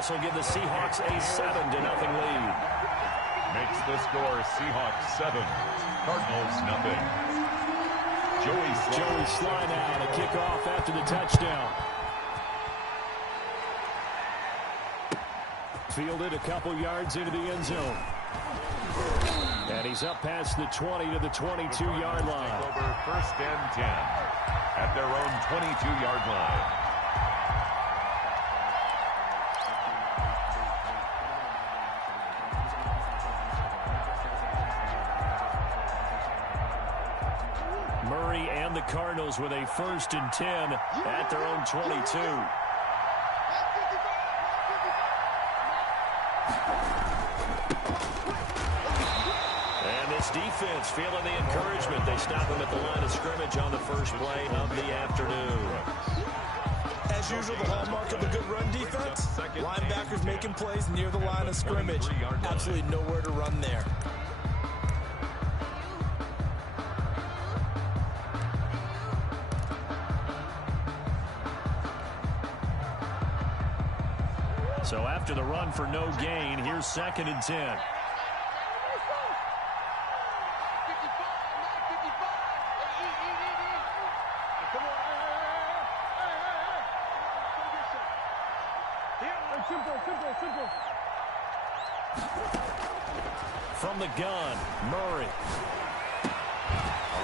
this will give the Seahawks a 7-0 lead. Makes the score Seahawks 7, Cardinals 0. Joey Sly now to kick off after the touchdown. Fielded a couple yards into the end zone. And he's up past the 20 to the 22-yard line. Over 1st and 10 at their own 22-yard line. Murray and the Cardinals with a 1st and 10 at their own 22. And this defense feeling the encouragement. They stop him at the line of scrimmage on the first play of the afternoon. As usual, the hallmark of a good run defense, linebackers making plays near the line of scrimmage. Absolutely nowhere to run there. So after the run for no gain, here's 2nd and 10. From the gun, Murray.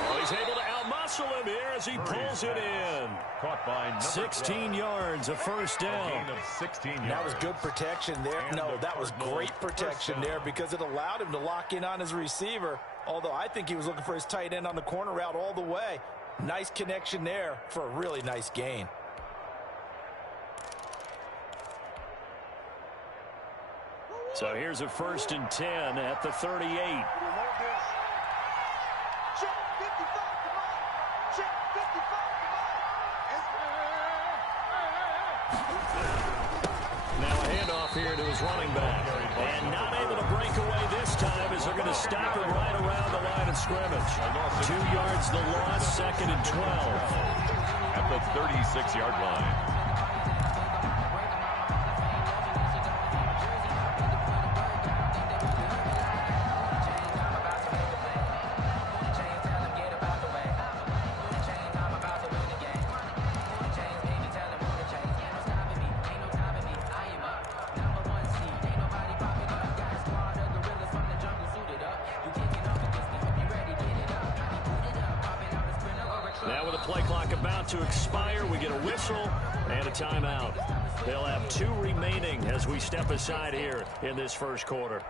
Oh, he's able to outmuscle him here as he pulls it in. Caught by 16 yards, a 1st down. Of 16 yards. That was good protection there. No, that was great protection there because it allowed him to lock in on his receiver. Although I think he was looking for his tight end on the corner route all the way. Nice connection there for a really nice gain. So here's a 1st and 10 at the 38. Now a handoff here to his running back. And not able to break away this time as they're going to stop him right around the line of scrimmage. 2 yards the loss, 2nd and 12. At the 36-yard line. Now with the play clock about to expire, we get a whistle and a timeout. They'll have 2 remaining as we step aside here in this first quarter.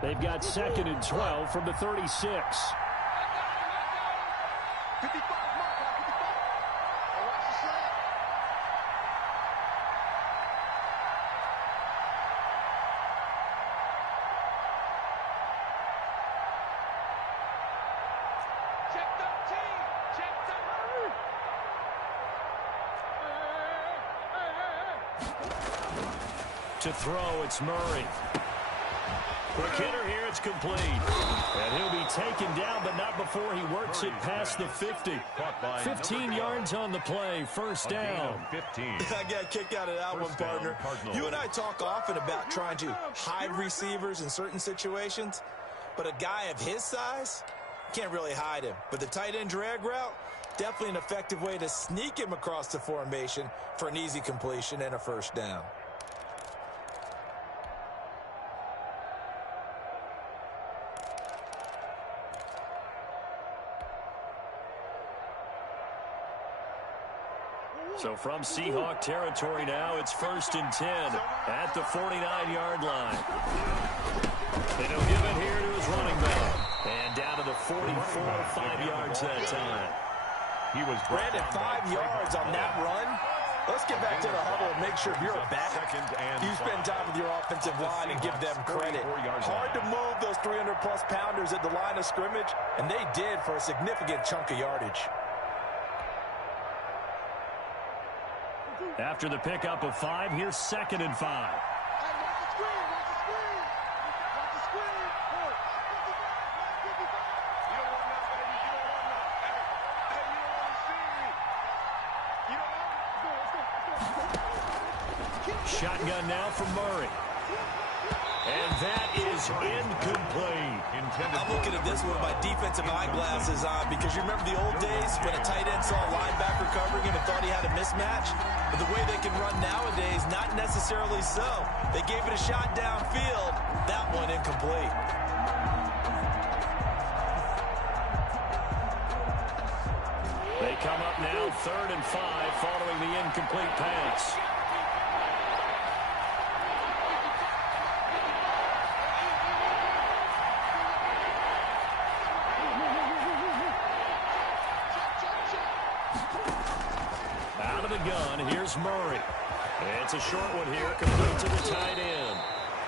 They've got 2nd and 12 from the 36. To throw, it's Murray. Quick hitter here, it's complete. And he'll be taken down, but not before he works it past the 50. 15 yards on the play, 1st down. 15. I got a kick out of that one, partner. You and I talk often about trying to hide receivers in certain situations, but a guy of his size can't really hide him. But the tight end drag route, definitely an effective way to sneak him across the formation for an easy completion and a 1st down. So from Seahawk territory now, it's 1st and 10 at the 49-yard line. And he'll give it here to his running back. And down to the 44, 5 yards that time. He was Brandon, 5 yards on that run. Let's get back to the huddle and make sure if you're a back, you spend time with your offensive line and give them credit. Hard to move those 300-plus pounders at the line of scrimmage, and they did for a significant chunk of yardage. After the pickup of 5, here's 2nd and 5. Shotgun now from Murray. And that is incomplete. I'm looking at this with my defensive eyeglasses on because you remember the old days when a tight end saw a linebacker covering him and thought he had a mismatch? But the way they can run nowadays, not necessarily so. They gave it a shot downfield. That one incomplete. They come up now 3rd and 5 following the incomplete pass. Out of the gun, here's Murray. It's a short one here, complete to the tight end.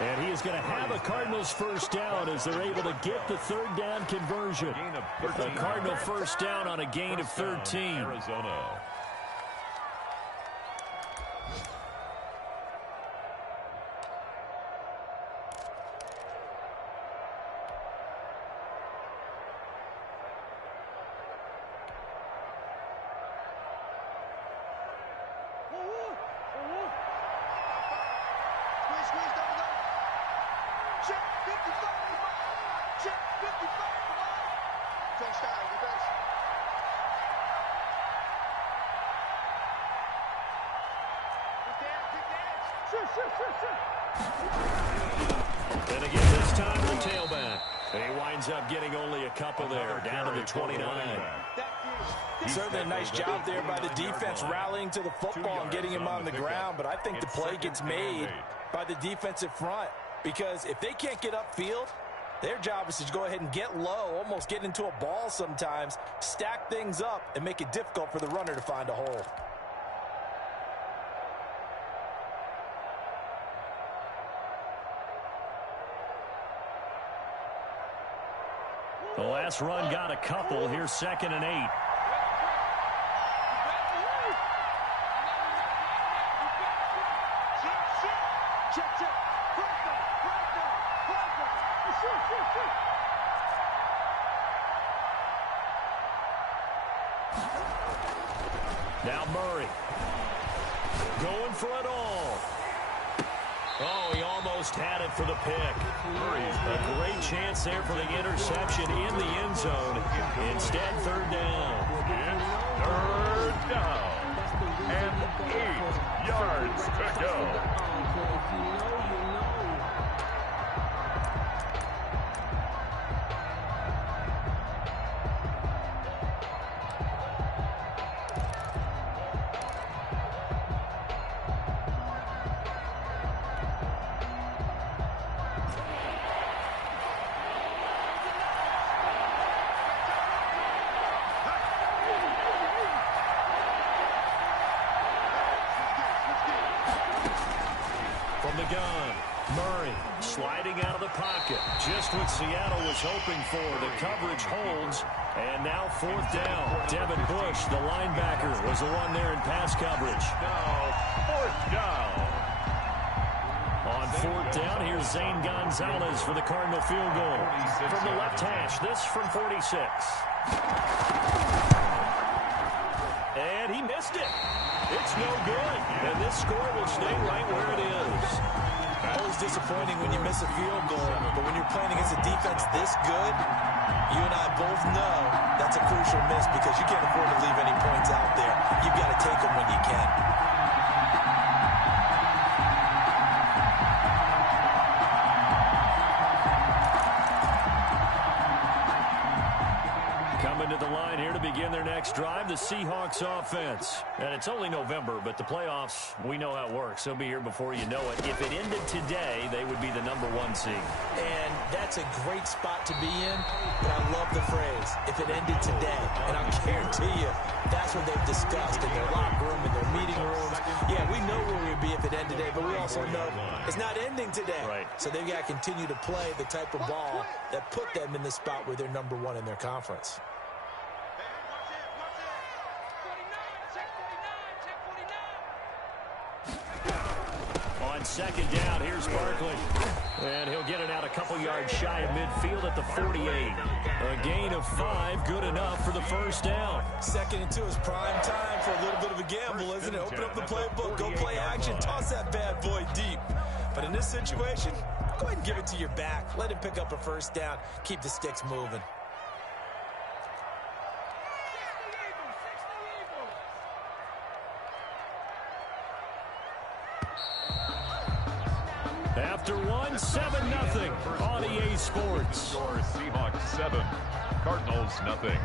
And he is going to have a Cardinals first down as they're able to get the 3rd down conversion. The Cardinal first down on a gain of 13. Arizona. And again this time the tailback. He winds up getting only a couple there, down to the 29. Certainly a nice job there by the defense rallying to the football and getting him on the ground, but I think the play gets made by the defensive front because if they can't get upfield, their job is to go ahead and get low, almost get into a ball sometimes, stack things up, and make it difficult for the runner to find a hole. The last run got a couple. Here's 2nd and 8. Now Murray going for it all. Oh, he almost had it for the pick. A great chance there for the interception in the end zone. Instead, 3rd down. It's 3rd down. And 8 yards to go. From the gun, Murray sliding out of the pocket. Just what Seattle was hoping for. The coverage holds, and now 4th down. Devin Bush, the linebacker, was the one there in pass coverage. Now 4th down. On 4th down, here's Zane Gonzalez for the Cardinal field goal. From the left hash, this from 46. And he missed it. It's no good. And this score will stay right where it is. Always disappointing when you miss a field goal, but when you're playing against a defense this good, you and I both know that's a crucial miss because you can't afford to leave any points out there. You've got to take them when you can. Coming to the line here to begin their next drive, the Seahawks offense. And it's only November, but the playoffs, we know how it works. They'll be here before you know it. If it ended today, they would be the #1 seed. And that's a great spot to be in, but I love the phrase, if it ended today. And I'll guarantee you, that's what they've discussed in their locker room, in their meeting rooms. Yeah, we know where we'd be if it ended today, but we also know it's not ending today. Right. So they've got to continue to play the type of ball that put them in the spot where they're #1 in their conference. on second down. Here's Barkley. And he'll get it out a couple yards shy of midfield at the 48. A gain of 5, good enough for the first down. 2nd and 2 is prime time for a little bit of a gamble, isn't it? Open up the playbook, go play action, toss that bad boy deep. But in this situation, go ahead and give it to your back. Let him pick up a first down. Keep the sticks moving. After 7-0 on EA Sports. Score Seahawks 7, Cardinals nothing.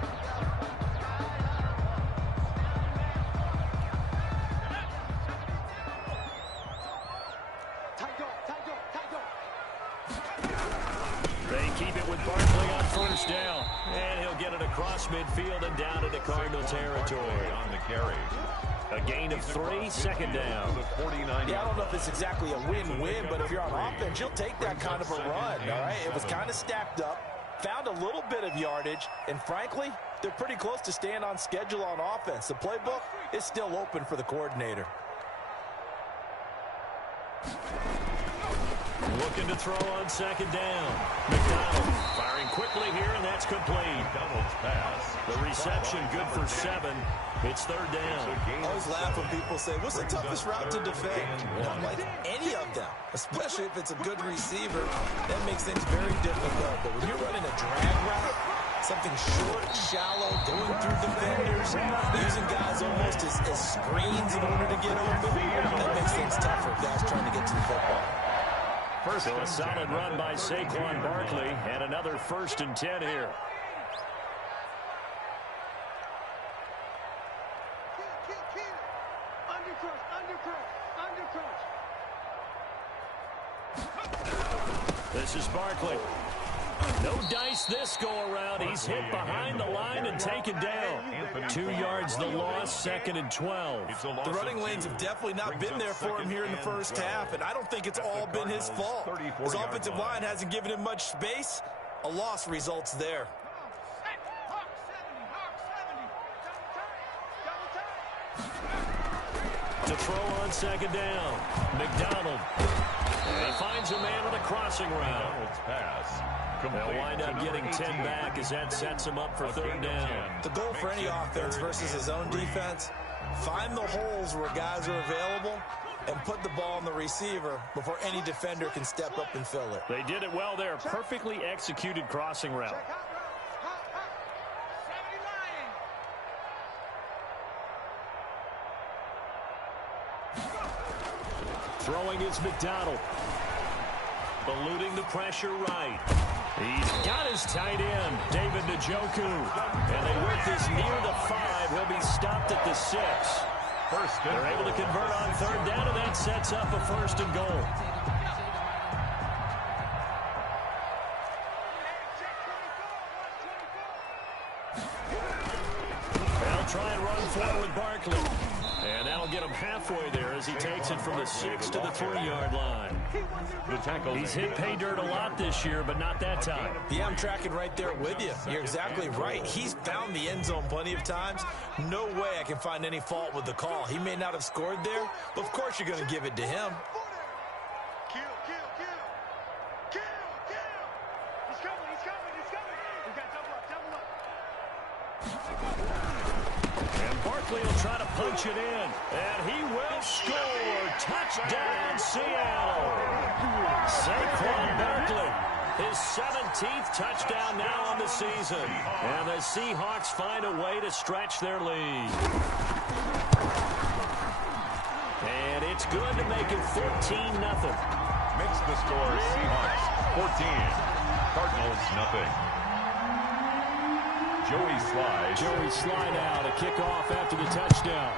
They keep it with Barkley on first down. And he'll get it across midfield and down into Cardinal territory. On the carry. A gain of 3, second down. Yeah, I don't know if it's exactly a win-win, but if you're on offense, you'll take that kind of a run, all right? It was kind of stacked up, found a little bit of yardage, and frankly, they're pretty close to staying on schedule on offense. The playbook is still open for the coordinator. Looking to throw on second down. McDonald firing quickly here, and that's complete. McDonald's pass. The reception good for 7. It's third down. I always laugh when people say, what's the toughest route to defend? And I'm like, any of them, especially if it's a good receiver. That makes things very difficult. But when you're running a drag route, something short, shallow, going through defenders, using guys almost as screens in order to get open, that makes things tougher if guys trying to get to the football. So a solid run by Saquon Barkley, and another 1st and 10 here. This is Barkley. No dice this go-around. He's hit behind the line and taken down. 2 yards the loss, 2nd and 12. The running lanes have definitely not been there for him here in the first half, and I don't think it's all been his fault. His offensive line hasn't given him much space. A loss results there. To throw on second down, McDonald. And he finds a man on a crossing route. Pass. They'll wind up getting 10 back as that sets him up for third down. The goal for any offense versus his own defense, find the holes where guys are available and put the ball on the receiver before any defender can step up and fill it. They did it well there. Perfectly executed crossing route. Throwing is McDonald. Eluding the pressure right. He's got his tight end, David Njoku. And they work this near the 5. He'll be stopped at the 6. They're able to convert on third down, and that sets up a 1st and goal. They'll try and run forward with Barkley. And that'll get him halfway there as he takes it from the 6 to the 3-yard line. He's hit pay dirt a lot this year, but not that time. Yeah, I'm tracking right there with you. You're exactly right. He's found the end zone plenty of times. No way I can find any fault with the call. He may not have scored there, but of course you're going to give it to him. And Barkley will try to punch it in. And he will score. Touchdown, Seattle. Saquon Barkley, his 17th touchdown now on the season. And the Seahawks find a way to stretch their lead. And it's good to make it 14-0. Makes the score Seahawks 14, Cardinals nothing. Joey Sly now to kick off after the touchdown.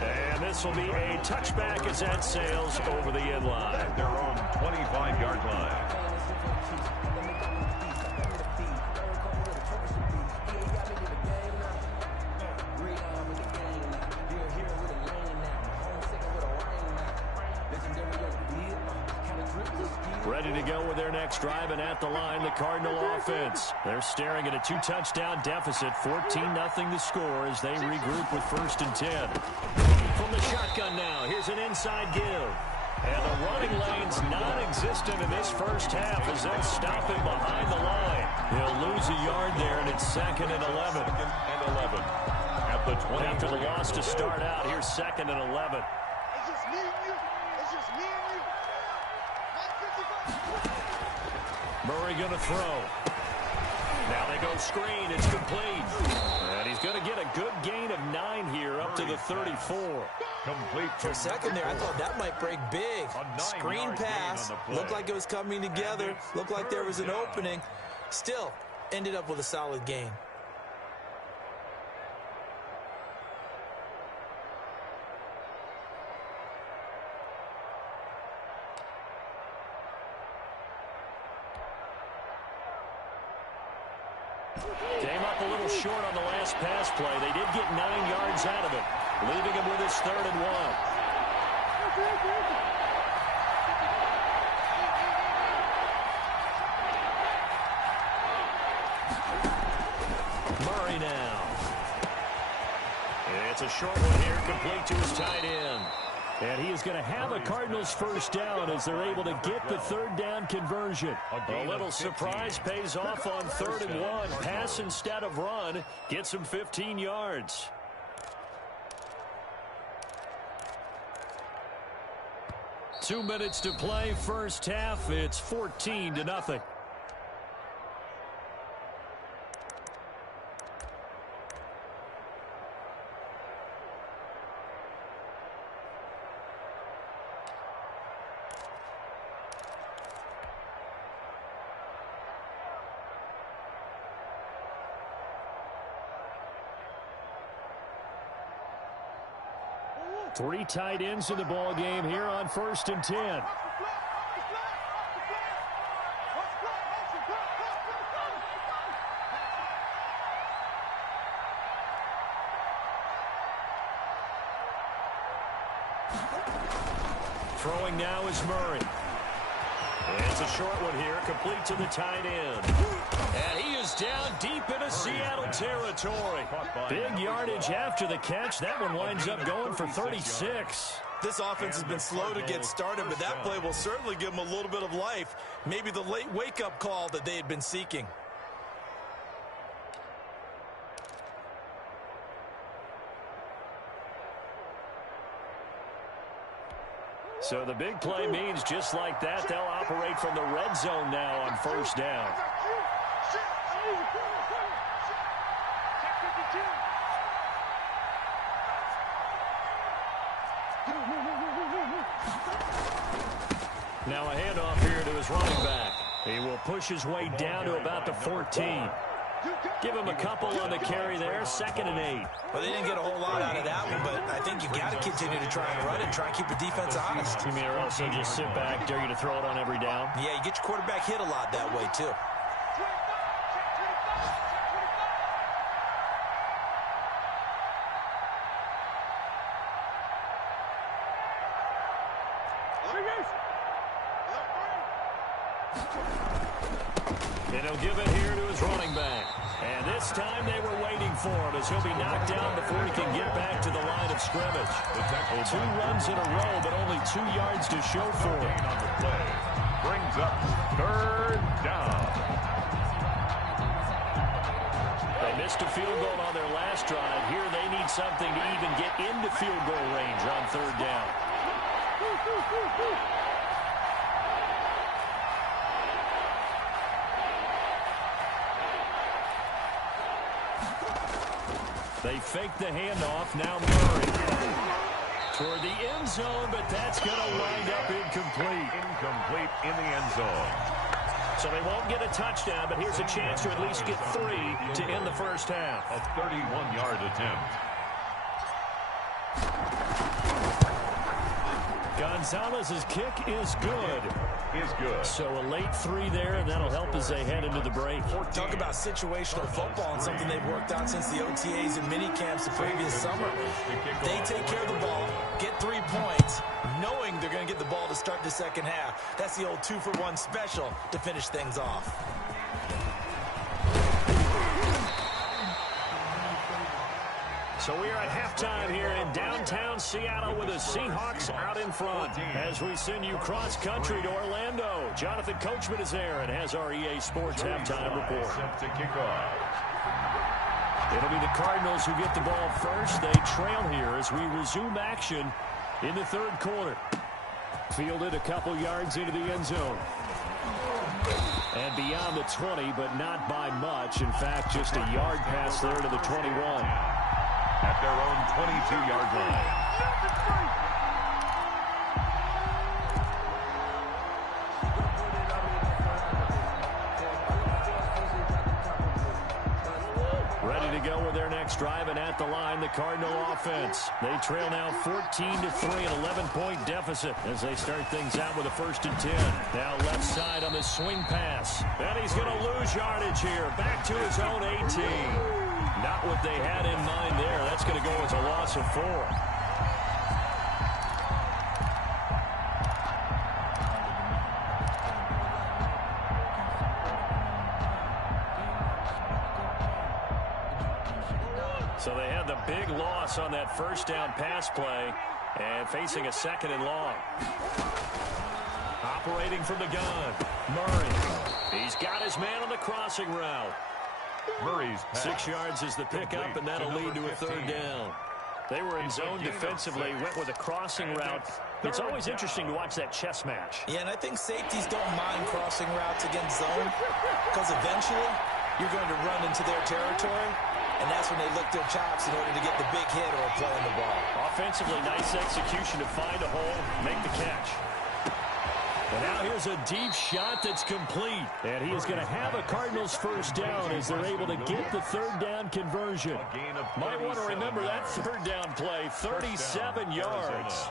And this will be a touchback as that sails over the end line. At their own 25-yard line. Ready to go with their next drive, and at the line, the Cardinal offense. They're staring at a 2-touchdown deficit, 14-0 the score as they regroup with 1st and 10. From the shotgun now, here's an inside give. And the running lane's non-existent in this first half as they'll stop him behind the line. He'll lose a yard there, and it's 2nd and 11. At the 20. After the loss to start out, here's 2nd and 11. It's just me and you. It's just me and you. Murray going to throw. Now they go screen. It's complete. And he's going to get a good gain of 9 here up to the 34. Complete. For a second there, I thought that might break big. Screen pass. Looked like it was coming together. Looked like there was an opening. Still, ended up with a solid gain. Came up a little short on the last pass play. They did get 9 yards out of it, leaving him with his 3rd and 1. Murray now. It's a short one here, complete to his tight end. And he is going to have a Cardinals 1st down as they're able to get the 3rd down conversion. A little surprise pays off on 3rd and 1. Pass instead of run. Gets him 15 yards. Two minutes to play, first half. It's 14-0. Three tight ends in the ball game here on 1st and 10. Throwing now is Murray. It's a short one here, complete to the tight end. And he is down deep into Seattle territory. Big yardage after the catch. That one winds up going for 36. This offense has been slow to get started, but that play will certainly give them a little bit of life. Maybe the late wake-up call that they had been seeking. So the big play means just like that, they'll operate from the red zone now on 1st down. Now a handoff here to his running back. He will push his way down to about the 14. Give him a couple on the carry there, 2nd and 8. Well, they didn't get a whole lot out of that one, but I think you got to continue to try and run it, try and keep the defense honest. You mean, or also just sit back, dare you to throw it on every down? Yeah, you get your quarterback hit a lot that way, too. And he'll give it here to his running back. And this time they were waiting for him as he'll be knocked down before he can get back to the line of scrimmage. 2 runs in a row, but only 2 yards to show for him. On the play. Brings up 3rd down. They missed a field goal on their last drive. Here they need something to even get into field goal range on 3rd down. They fake the handoff. Now Murray toward the end zone, but that's going to wind up incomplete. Incomplete in the end zone. So they won't get a touchdown, but here's a chance to at least get 3 to end the first half. A 31-yard attempt. Gonzalez's kick is good. is good. So a late 3 there, and that'll help as they head into the break. Talk about situational football and something they've worked on since the OTAs and mini camps the previous summer. They take care of the ball, get 3 points, knowing they're going to get the ball to start the second half. That's the old 2-for-1 special to finish things off. So we are at halftime here in downtown Seattle with the Seahawks out in front. As we send you cross-country to Orlando, Jonathan Coachman is there and has our EA Sports halftime report. Set to kick off. It'll be the Cardinals who get the ball first. They trail here as we resume action in the third quarter. Fielded a couple yards into the end zone. And beyond the 20, but not by much. In fact, just a yard pass there to the 21. At their own 22-yard line. Ready to go with their next drive, and at the line, the Cardinal offense. They trail now 14-3, an 11-point deficit as they start things out with a 1st and 10. Now left side on the swing pass. And he's going to lose yardage here. Back to his own 18. Not what they had in mind there. That's going to go as a loss of 4. So they had the big loss on that first down pass play and facing a 2nd and long. Operating from the gun, Murray. He's got his man on the crossing route. Murray's pass. 6 yards is the pickup, and that'll lead to a 3rd down. They were in zone defensively, went with a crossing route. It's always interesting to watch that chess match. Yeah, and I think safeties don't mind crossing routes against zone because eventually you're going to run into their territory, and that's when they lick their chops in order to get the big hit or play on the ball. Offensively, nice execution to find a hole, make the catch. And now here's a deep shot that's complete. And he is going to have a Cardinals 1st down as they're able to get the 3rd down conversion. Might want to remember that 3rd down play, 37 yards.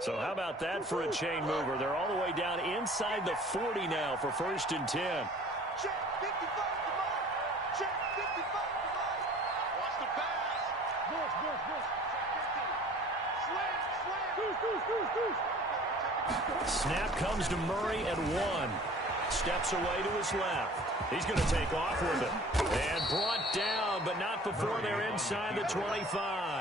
So how about that for a chain mover? They're all the way down inside the 40 now for 1st and 10. Check 55, come on. Check 55, come on. Watch the pass. Check 50. Slam. Snap comes to Murray at 1. Steps away to his left. He's going to take off with it. And brought down, but not before they're inside the 25.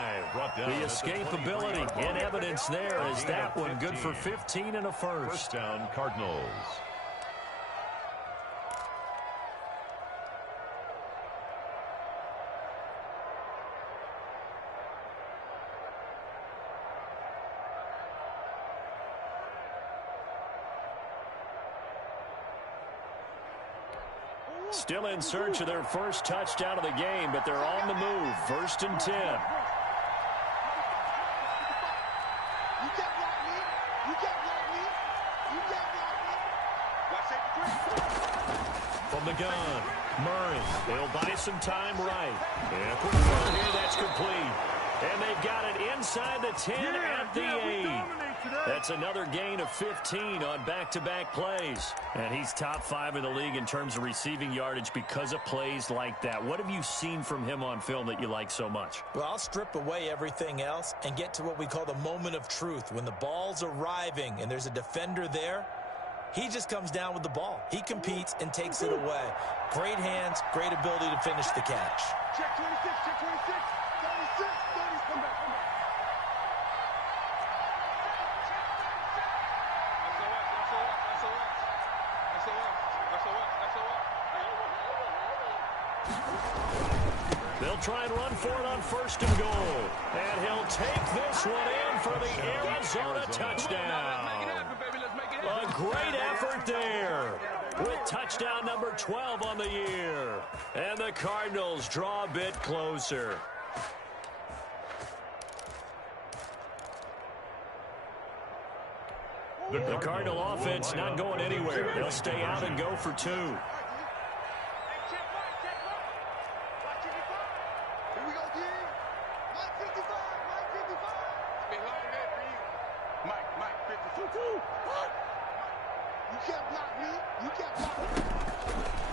The escapability in evidence there is that one good for 15 and a 1st. 1st down, Cardinals. Still in search of their 1st touchdown of the game, but they're on the move. 1st and 10. From the gun, Murray. They'll buy some time right. And quick throw here, that's complete. And they've got it inside the 10 at the 8. That's another gain of 15 on back-to-back plays. And he's top 5 in the league in terms of receiving yardage because of plays like that. What have you seen from him on film that you like so much? Well, I'll strip away everything else and get to what we call the moment of truth. When the ball's arriving and there's a defender there, he just comes down with the ball. He competes and takes it away. Great hands, great ability to finish the catch. Check 26, check 26. 36, 30, come back, come back. They'll try and run for it on 1st and goal. And he'll take this one in for the Arizona touchdown. A great effort there with touchdown number 12 on the year. And the Cardinals draw a bit closer. The Cardinal offense not going anywhere. They'll stay out and go for 2. You can't block me. You can't block me.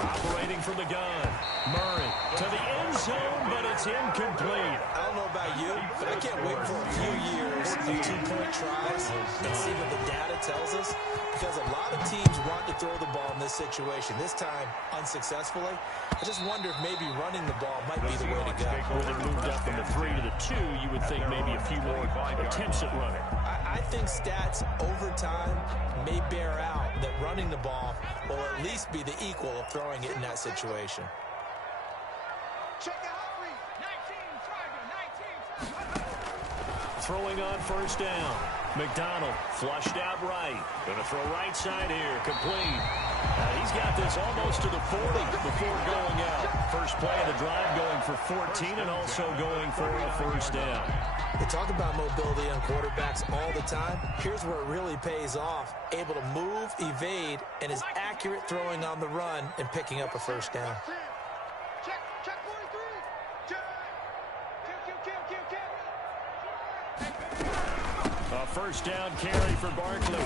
Operating from the gun. Murray to the end zone, but it's incomplete. I don't know about you, but I can't wait for a few years of 2-point tries and see what the data tells us, because a lot of teams want to throw the ball in this situation, this time unsuccessfully. I just wonder if maybe running the ball might be the way to go. Well, they moved up from the 3 to the 2. You would think maybe a few more attempts at running. I think stats over time may bear out that running the ball will at least be the equal of throwing it in that situation. Check it out, Reed. 19, Throwing on first down. McDonald flushed out right. Going to throw right side here. Complete. He's got this almost to the 40 before going out. First play of the drive going for 14 and also going for a first down. They talk about mobility on quarterbacks all the time. Here's where it really pays off. Able to move, evade, and is accurate throwing on the run and picking up a first down. check 43. Check. A first down carry for Barkley.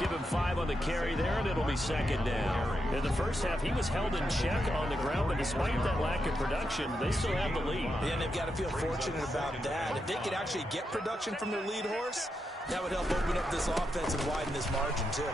Give him 5 on the carry there, and it'll be second down. In the first half, he was held in check on the ground, but despite that lack of production, they still have the lead. Yeah, and they've got to feel fortunate about that. If they could actually get production from their lead horse, that would help open up this offense and widen this margin, too.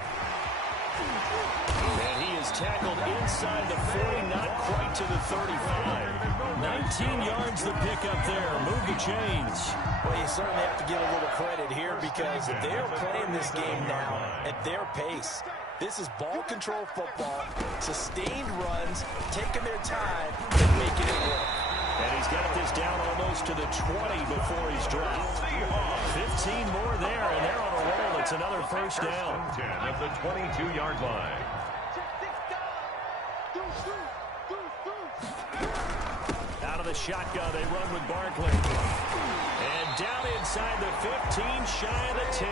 And he is tackled inside the 40, not quite to the 35. 19 yards the pickup there. Move the chains. Well, you certainly have to give a little credit here, because they're playing this game now at their pace. This is ball control football, sustained runs, taking their time, and making it work. And he's got this down almost to the 20 before he's dropped. 15 more there, and they're on a roll. It's another first down. 10 at the 22-yard line. Out of the shotgun, they run with Barkley. And down inside the 15, shy of the 10.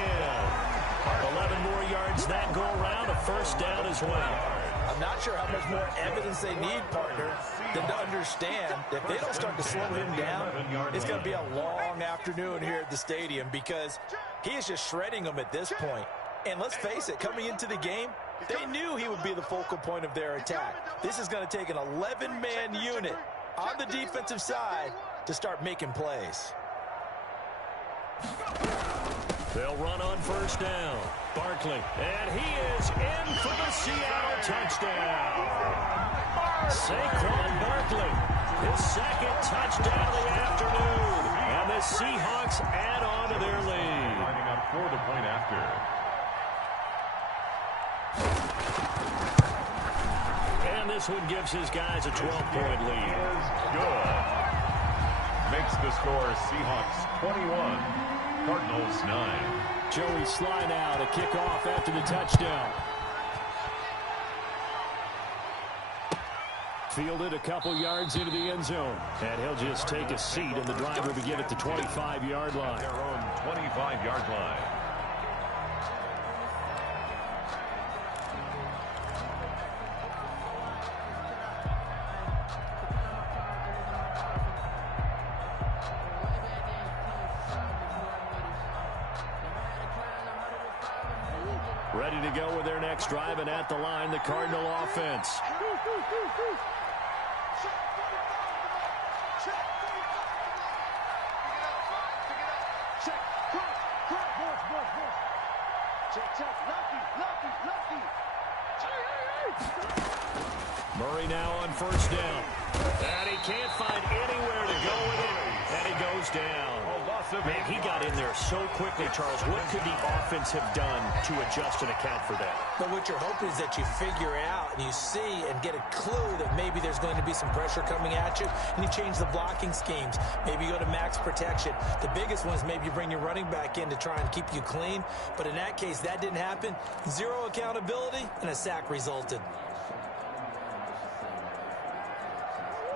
11 more yards that go around, a first down as well. I'm not sure how much more evidence they need, partner, than to understand that if they don't start to slow him down, it's going to be a long afternoon here at the stadium, because he is just shredding them at this point. And let's face it, coming into the game, they knew he would be the focal point of their attack. This is going to take an 11-man unit on the defensive side to start making plays. They'll run on first down. Barkley, and he is in for the Seattle touchdown. Saquon Barkley, his second touchdown of the afternoon. And the Seahawks add on to their lead. Lining up for the point after. And this one gives his guys a 12-point lead. Good. Makes the score Seahawks 21, Cardinals 9. Joey Sly now to kick off after the touchdown. Fielded a couple yards into the end zone. And he'll just take a seat, and the drive will begin at the 25-yard line. Their own 25-yard line. Ready to go with their next drive, and at the line, the Cardinal offense. Murray now on first down. And he can't find anywhere to go with it, and he goes down. Man, he got in there so quickly, Charles. What could the offense have done to adjust and account for that? But what you're hoping is that you figure out and you see and get a clue that maybe there's going to be some pressure coming at you, and you change the blocking schemes. Maybe you go to max protection. The biggest one is maybe you bring your running back in to try and keep you clean. But in that case, that didn't happen. Zero accountability, and a sack resulted.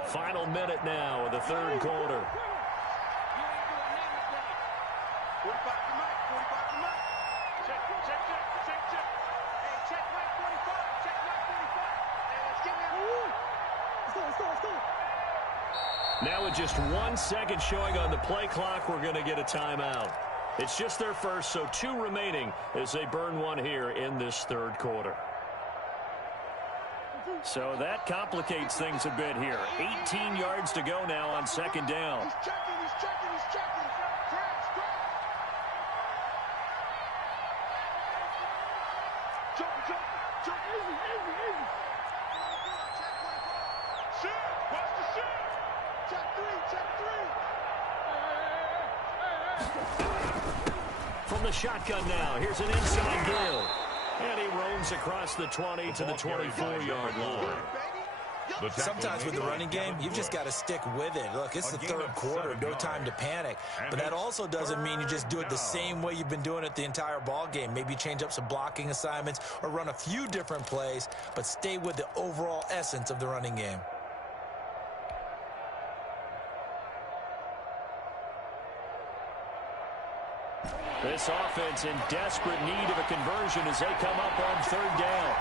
Final minute now of the third quarter. 45 to Mike, 45 to Mike. Check. Hey, check Mike 45. Check Mike 45. Hey, let's get me. Let's go. Now with just 1 second showing on the play clock, we're going to get a timeout. It's just their first, so 2 remaining as they burn one here in this third quarter. So that complicates things a bit here. 18 yards to go now on second down. He's checking. Crash. Jump. Easy. Shoot. Watch the shoot. Check three. From the shotgun now, here's an inside give. And he roams across the 20 to the 24-yard line. Sometimes with the running game, you've just got to stick with it. Look, it's the third quarter, no time to panic. But that also doesn't mean you just do it the same way you've been doing it the entire ball game. Maybe change up some blocking assignments or run a few different plays, but stay with the overall essence of the running game. This offense in desperate need of a conversion as they come up on third down.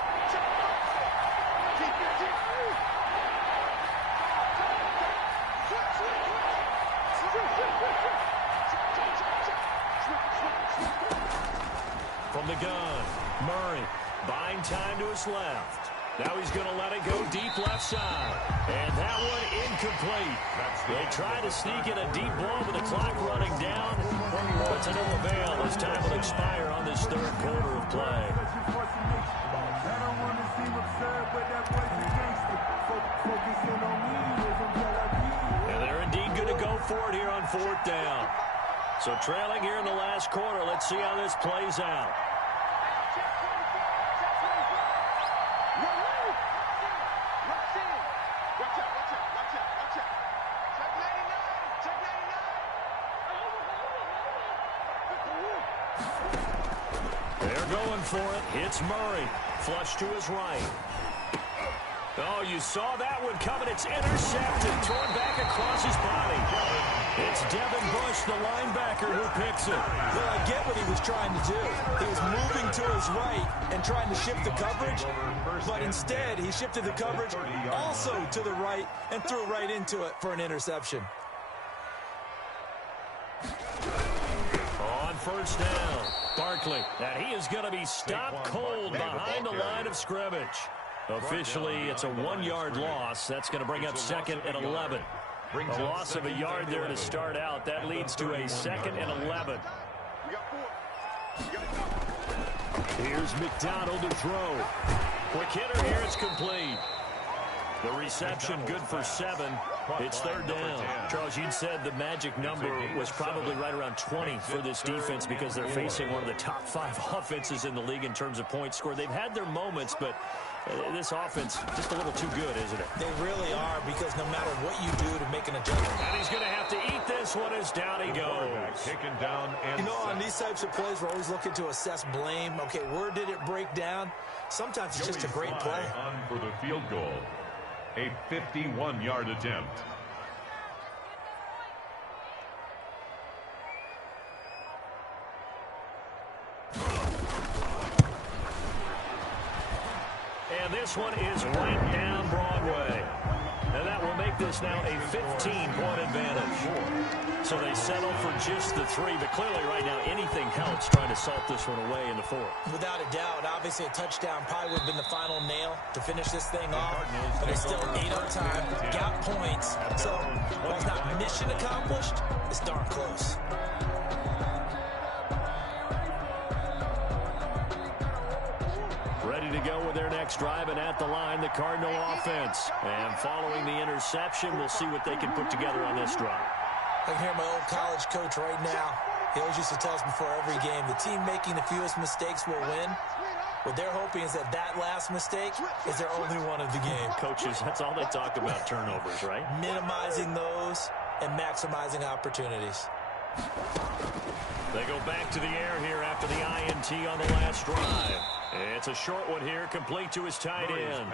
From the gun, Murray buying time to his left. Now he's going to let it go deep left side. And that one incomplete. They try to sneak in a deep ball with the clock running down. But to no avail as time will expire on this third quarter of play. And they're indeed going to go for it here on fourth down. So trailing here in the last quarter. Let's see how this plays out. For it, hits Murray, flush to his right. Oh, you saw that one coming. It's intercepted, thrown back across his body. It's Devin Bush, the linebacker, who picks it. Well, I get what he was trying to do. He was moving to his right and trying to shift the coverage, but instead he shifted the coverage also to the right and threw right into it for an interception. On first down, Barkley, and he is going to be stopped cold behind the line of scrimmage. Officially, it's a 1-yard loss. That's going to bring up second and 11. A loss of a yard there to start out. That leads to a second and 11. Here's McDonald to throw. Quick hitter here, it's complete. The reception good for 7. It's third down. Charles, you'd said the magic number was probably right around 20 for this defense because they're facing one of the top 5 offenses in the league in terms of points scored. They've had their moments, but this offense just a little too good, isn't it? They really are, because no matter what you do to make an adjustment. And he's going to have to eat this one as down he goes. Taken down and on these types of plays, we're always looking to assess blame. Okay, where did it break down? Sometimes it's just a great play. On for the field goal. A 51-yard attempt. And this one is right down Broadway. And that will make this now a 15-point advantage. So they settle for just the 3, but clearly right now anything helps trying to salt this one away in the 4th. Without a doubt, obviously a touchdown probably would have been the final nail to finish this thing off, but it's still 8 on time, got points, so while it's not mission accomplished, it's darn close. Ready to go with their next drive, and at the line, the Cardinal offense. And following the interception, we'll see what they can put together on this drive. I can hear my old college coach right now. He always used to tell us before every game, the team making the fewest mistakes will win. What they're hoping is that last mistake is their only one of the game. Coaches, that's all they talk about, turnovers, right? Minimizing those and maximizing opportunities. They go back to the air here after the INT on the last drive. It's a short one here, complete to his tight end.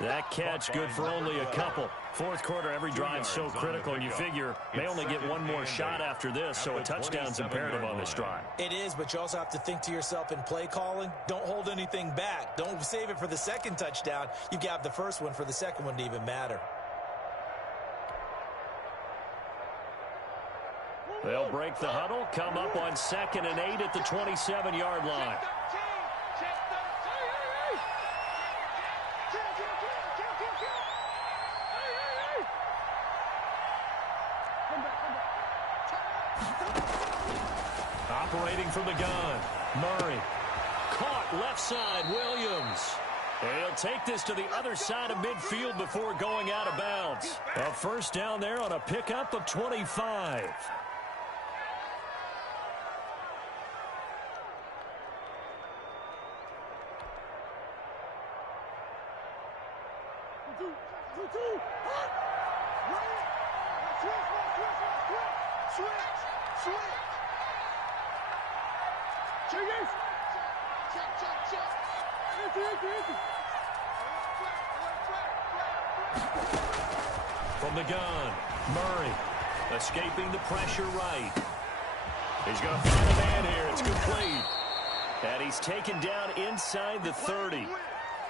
That catch good for only a couple. 4th quarter, every drive so critical, and you figure they only get one more shot after this, so a touchdown's imperative on this drive. It is, but you also have to think to yourself in play calling, don't hold anything back. Don't save it for the second touchdown. You've got the first one for the second one to even matter. They'll break the huddle, come up on 2nd and 8 at the 27-yard line. Operating from the gun, Murray. Caught left side, Williams. And he'll take this to the other side of midfield before going out of bounds. A first down there on a pickup of 25. From the gun, Murray escaping the pressure right. He's going to find a man here. It's complete. And he's taken down inside the 30.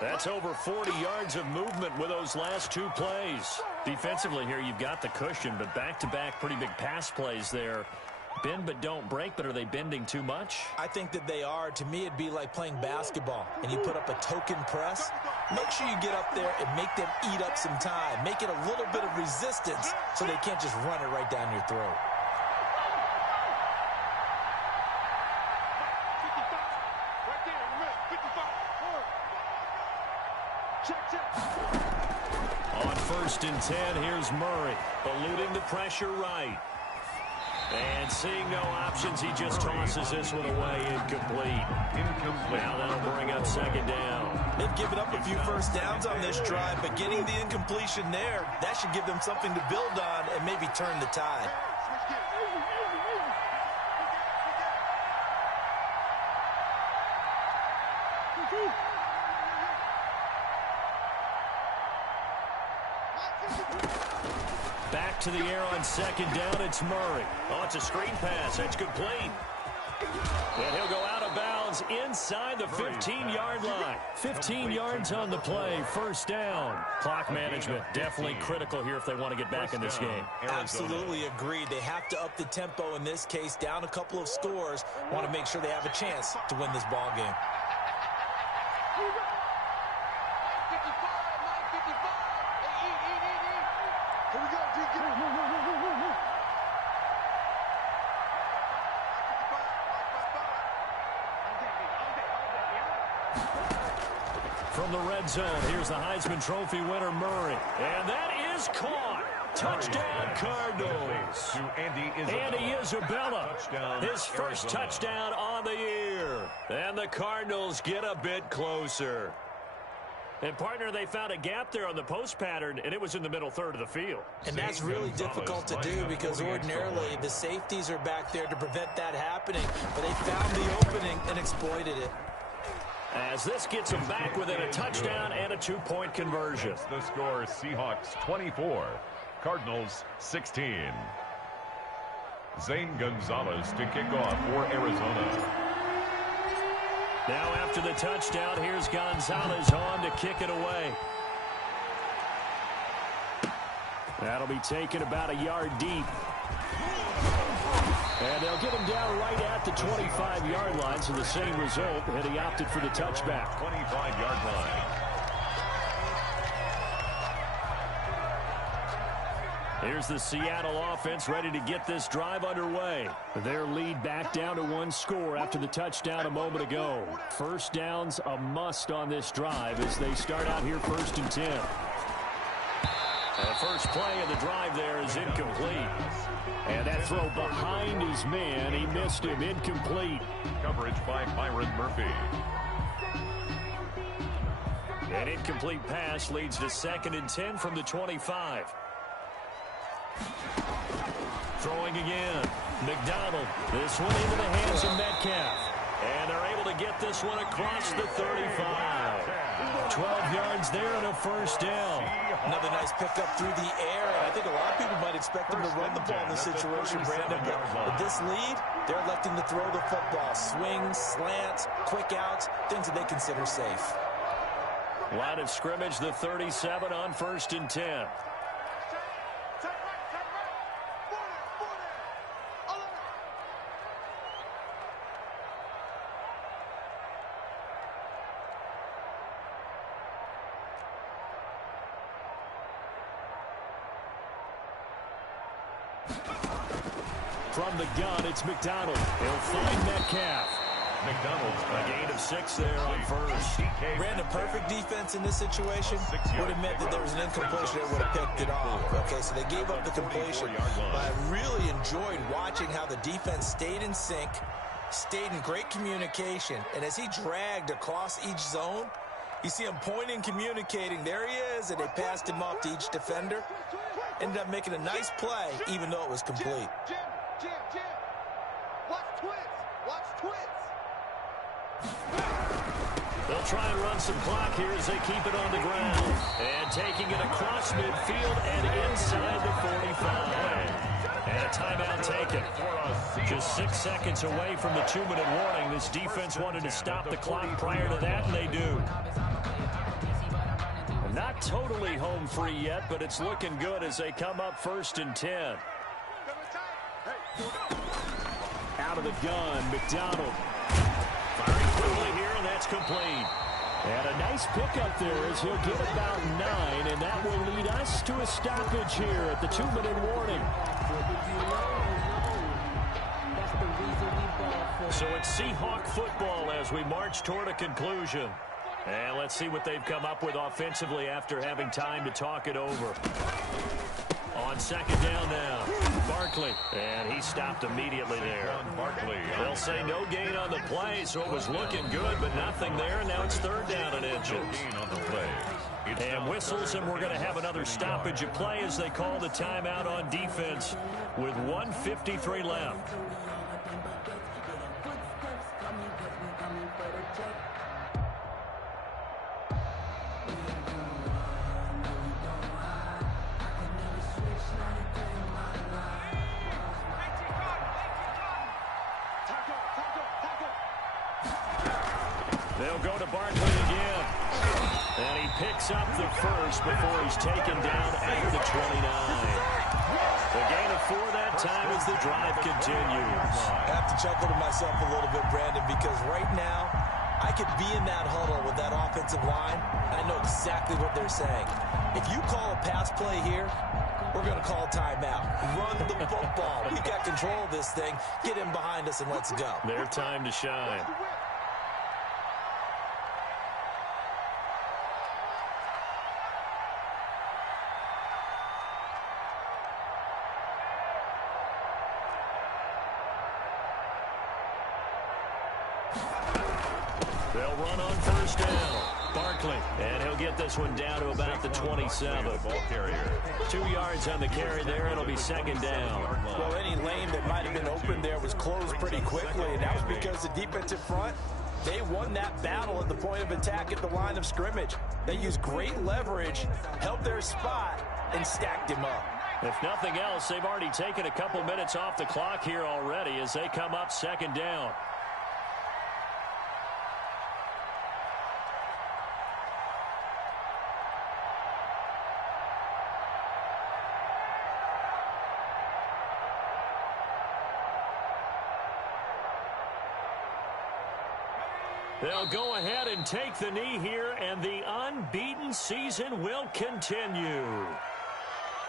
That's over 40 yards of movement with those last two plays. Defensively here, you've got the cushion, but back-to-back pretty big pass plays there. Bend but don't break, but are they bending too much? I think that they are. To me, it'd be like playing basketball, and you put up a token press. Make sure you get up there and make them eat up some time. Make it a little bit of resistance so they can't just run it right down your throat. On 1st and 10, here's Murray, eluding the pressure right. And seeing no options, he just tosses this one away, incomplete. Now that'll bring up 2nd down. They've given up a few first downs on this drive, but getting the incompletion there, that should give them something to build on and maybe turn the tide. Back to the air on 2nd down, it's Murray. Oh, it's a screen pass. That's complete. And he'll go out of bounds inside the 15-yard line. 15 yards on the play, first down. Clock management definitely critical here if they want to get back in this game. Absolutely agreed. They have to up the tempo in this case, down a couple of scores. Want to make sure they have a chance to win this ball game. From the red zone, here's the Heisman Trophy winner, Murray. And that is caught. Touchdown, Cardinals. Andy Isabella, his first touchdown on the year. And the Cardinals get a bit closer. And, partner, they found a gap there on the post pattern, and it was in the middle third of the field. And that's really difficult to do because ordinarily the safeties are back there to prevent that happening. But they found the opening and exploited it. As this gets them back within a touchdown and a two-point conversion. The score, Seahawks 24, Cardinals 16. Zane Gonzalez to kick off for Arizona. Now after the touchdown, here's Gonzalez on to kick it away. That'll be taken about a yard deep. And they'll get him down right at the 25-yard line, so the same result, and he opted for the touchback. 25-yard line. Here's the Seattle offense ready to get this drive underway. Their lead back down to one score after the touchdown a moment ago. First down's a must on this drive as they start out here 1st and 10. The first play of the drive there is incomplete. And that throw behind his man, he missed him, incomplete. Coverage by Byron Murphy. An incomplete pass leads to 2nd and 10 from the 25. Throwing again. McDonald. This one into the hands of Metcalf. And they're able to get this one across the 35. 12 yards there and a first down. Another nice pickup through the air. And I think a lot of people might expect them to run the ball in this situation, Brandon. But with this lead, they're electing to throw the football. Swings, slants, quick outs, things that they consider safe. Line of scrimmage, the 37 on 1st and 10. From the gun, it's McDonald. He'll find Metcalf. McDonald's A gain of 6 there on first. Ran a perfect defense in this situation. Would have meant that there was an incompletion that would have picked it off. Okay, so they gave up the completion. But I really enjoyed watching how the defense stayed in sync, stayed in great communication, and as he dragged across each zone, you see him pointing, communicating. There he is, and they passed him off to each defender. Ended up making a nice play, even though it was complete. Jim. Watch twins. Watch twins. They'll try and run some clock here as they keep it on the ground. And taking it across midfield and inside the 45. And a timeout taken. Just 6 seconds away from the 2-minute warning. This defense wanted to stop the clock prior to that, and they do. Not totally home free yet, but it's looking good as they come up 1st and 10. Out of the gun, McDonald. Firing quickly here, and that's complete. And a nice pickup there as he'll get about 9, and that will lead us to a stoppage here at the 2-minute warning. So it's Seahawk football as we march toward a conclusion. And let's see what they've come up with offensively after having time to talk it over. On 2nd down now, Barkley. And he stopped immediately there. Barkley. They'll say no gain on the play, so it was looking good, but nothing there. And now it's 3rd down and inches. No gain on the play. And whistles, and we're going to have another stoppage of play as they call the timeout on defense with 1:53 left. They'll go to Barkley again. And he picks up the first before he's taken down at the 29. The gain of 4 that time as the drive continues. I have to chuckle to myself a little bit, Brandon, because right now I could be in that huddle with that offensive line. I know exactly what they're saying. If you call a pass play here, we're going to call a timeout. Run the football. We've got control of this thing. Get in behind us and let's go. Their time to shine. They'll run on 1st down. Barkley, and he'll get this one down to about the 27. Ball carrier. 2 yards on the carry there. It'll be 2nd down. Well, any lane that might have been open there was closed pretty quickly, and that was because the defensive front, they won that battle at the point of attack at the line of scrimmage. They used great leverage, held their spot, and stacked him up. If nothing else, they've already taken a couple minutes off the clock here already as they come up 2nd down. They'll go ahead and take the knee here, and the unbeaten season will continue.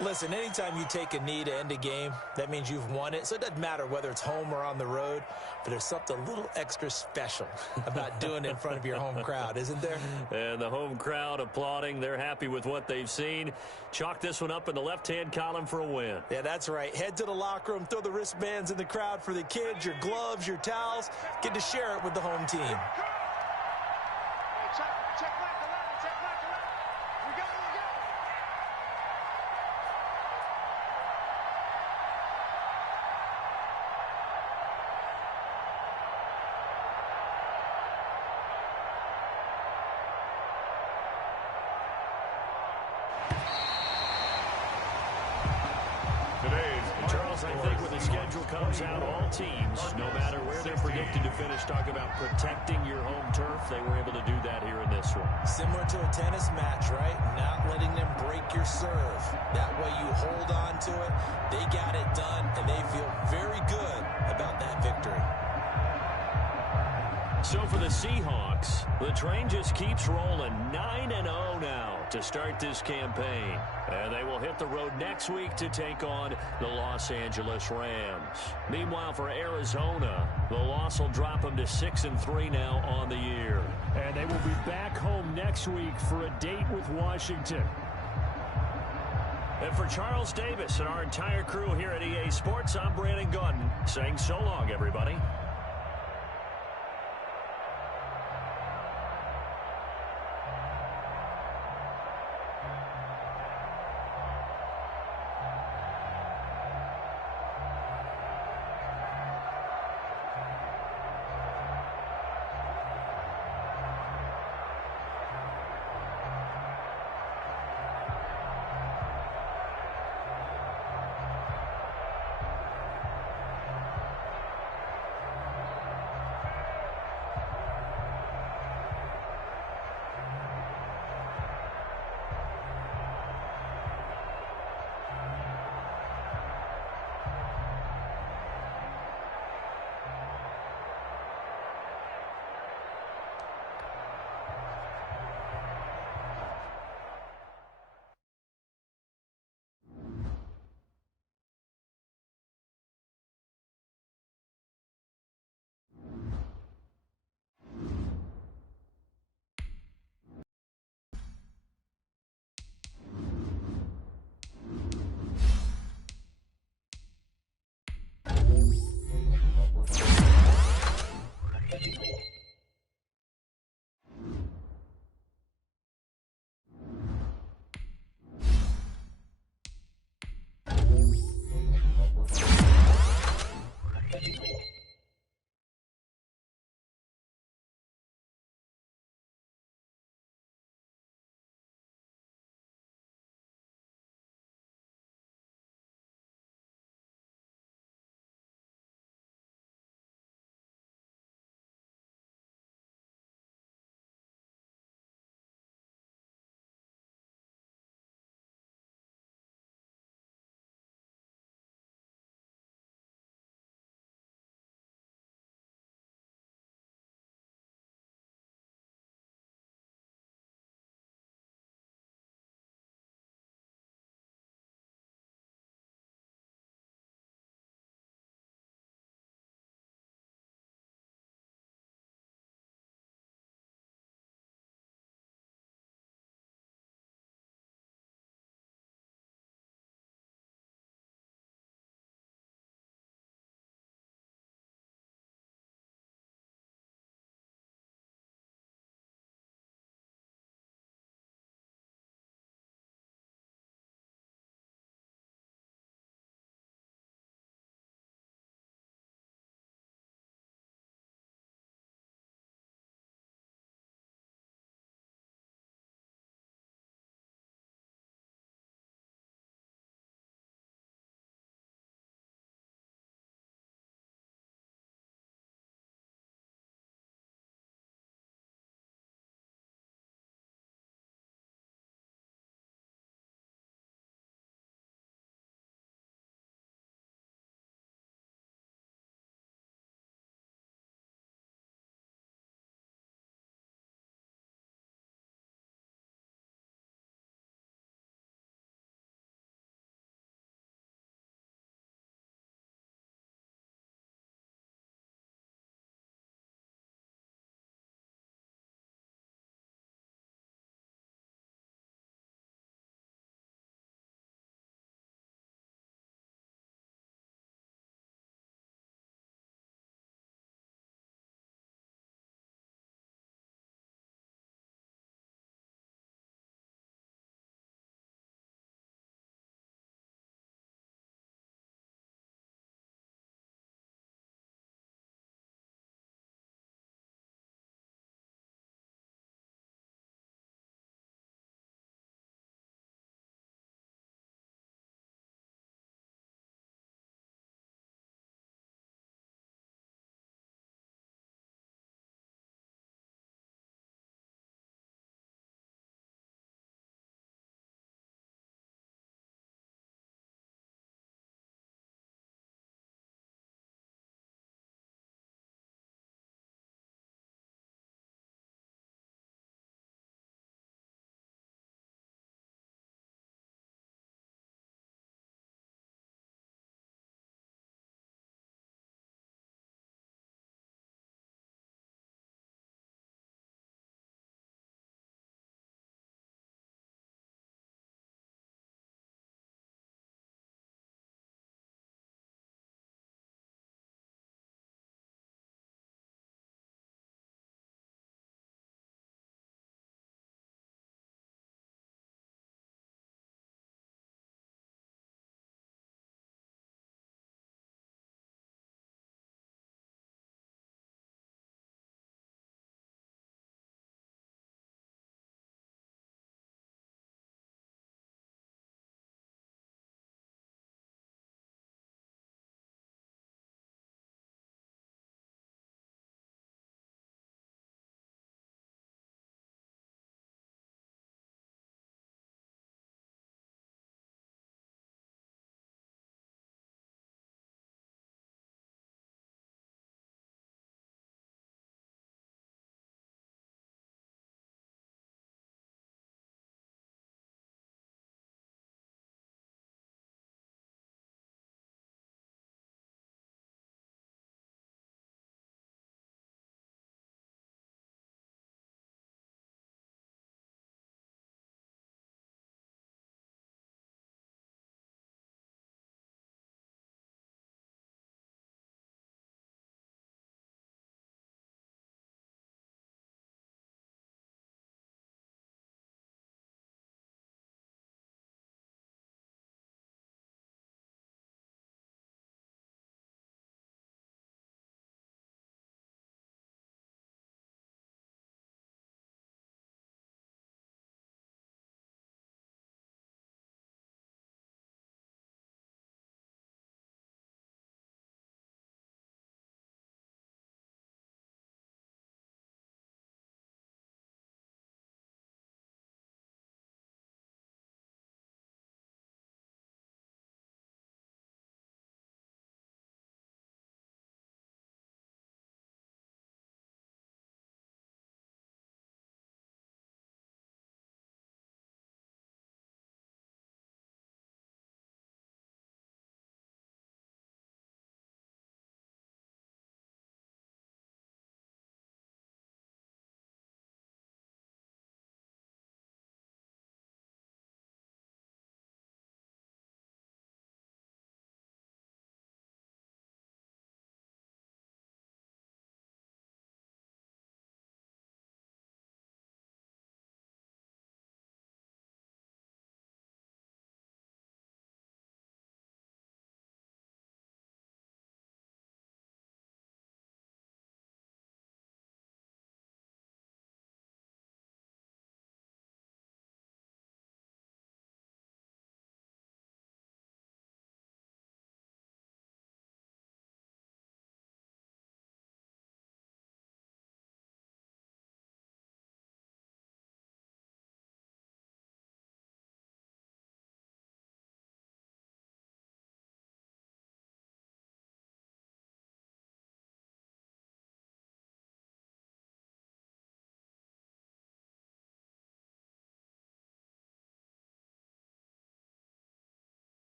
Listen, anytime you take a knee to end a game, that means you've won it. So it doesn't matter whether it's home or on the road, but there's something a little extra special about doing it in front of your home crowd, isn't there? And the home crowd applauding. They're happy with what they've seen. Chalk this one up in the left-hand column for a win. Yeah, that's right. Head to the locker room, throw the wristbands in the crowd for the kids, your gloves, your towels. Get to share it with the home team. Check back 11. Check back 11. We go. Charles, I think when the schedule comes out, all teams, no matter where they're predicted to finish, talk about protecting your home turf. They were able to do that here in this one. Similar to a tennis match, right? Not letting them break your serve. That way you hold on to it. They got it done, and they feel very good about that victory. So for the Seahawks, the train just keeps rolling. 9-0 now to start this campaign. And they will hit the road next week to take on the Los Angeles Rams. Meanwhile, for Arizona, the loss will drop them to 6-3 now on the year. And they will be back home next week for a date with Washington. And for Charles Davis and our entire crew here at EA Sports, I'm Brandon Gaudin saying so long, everybody.